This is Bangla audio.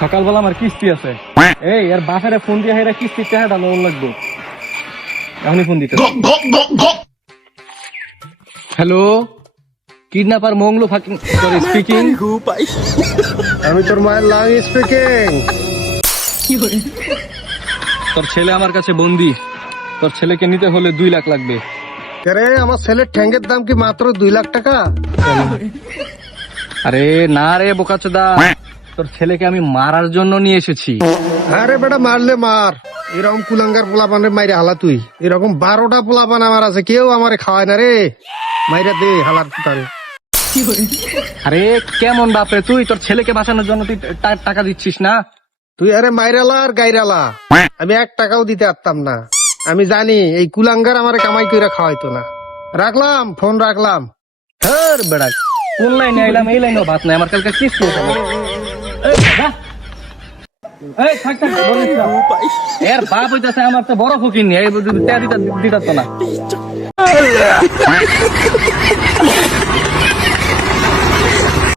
সকালবেলা আমার কিস্তি আছে, এই আর বাসারে ফোন দিয়ে হেরা কিস্তির টাকাটা লোন লাগবে, এখনই ফোন দিতে। Hello, kidnapper Manglu speaking. আমি তোর মায়ের লাং স্পিকিং। তোর ছেলে আমার কাছে বন্দি, তোর ছেলেকে নিতে হলে 2 লাখ লাগবে। আরে আমার ছেলের ঠ্যাঙ্গের দাম কি মাত্র 2 লাখ টাকা? আরে না রে বোকাচোদা, তোর ছেলেকে আমি মারার জন্য নিয়ে এসেছি। আরে বেটা মারলে মার, এরকম কুলাঙ্গার পোলাপানের মাইরে হালা তুই। এরকম 12টা পোলাপান আমার আছে, কেউ আমারে খাওয়ায় না রে। মাইরা দে হালার পুতারে। আরে কেমন বাপরে তুই, তোর ছেলেকে বাঁচানোর জন্য তুই টাকা দিচ্ছিস না? তুই আরে মাইরালা আর গাইরালা, আমি 1 টাকাও দিতে পারতাম না। আমি জানি এই কুলাঙ্গার আমারে কামাই কইরা খাওয়াইতো না। রাখলাম ফোন, রাখলাম। ধর বেড়া, কোন লাইনে আইলাম, এই লাইনেও ভাত নাই, আমার কালকে কিস্তি আছে। এই যা। এই থাক থাক, বলিস না। এর বাপ হইতাছে আমার তো বড় ফকির নিয়ে, দিতে না।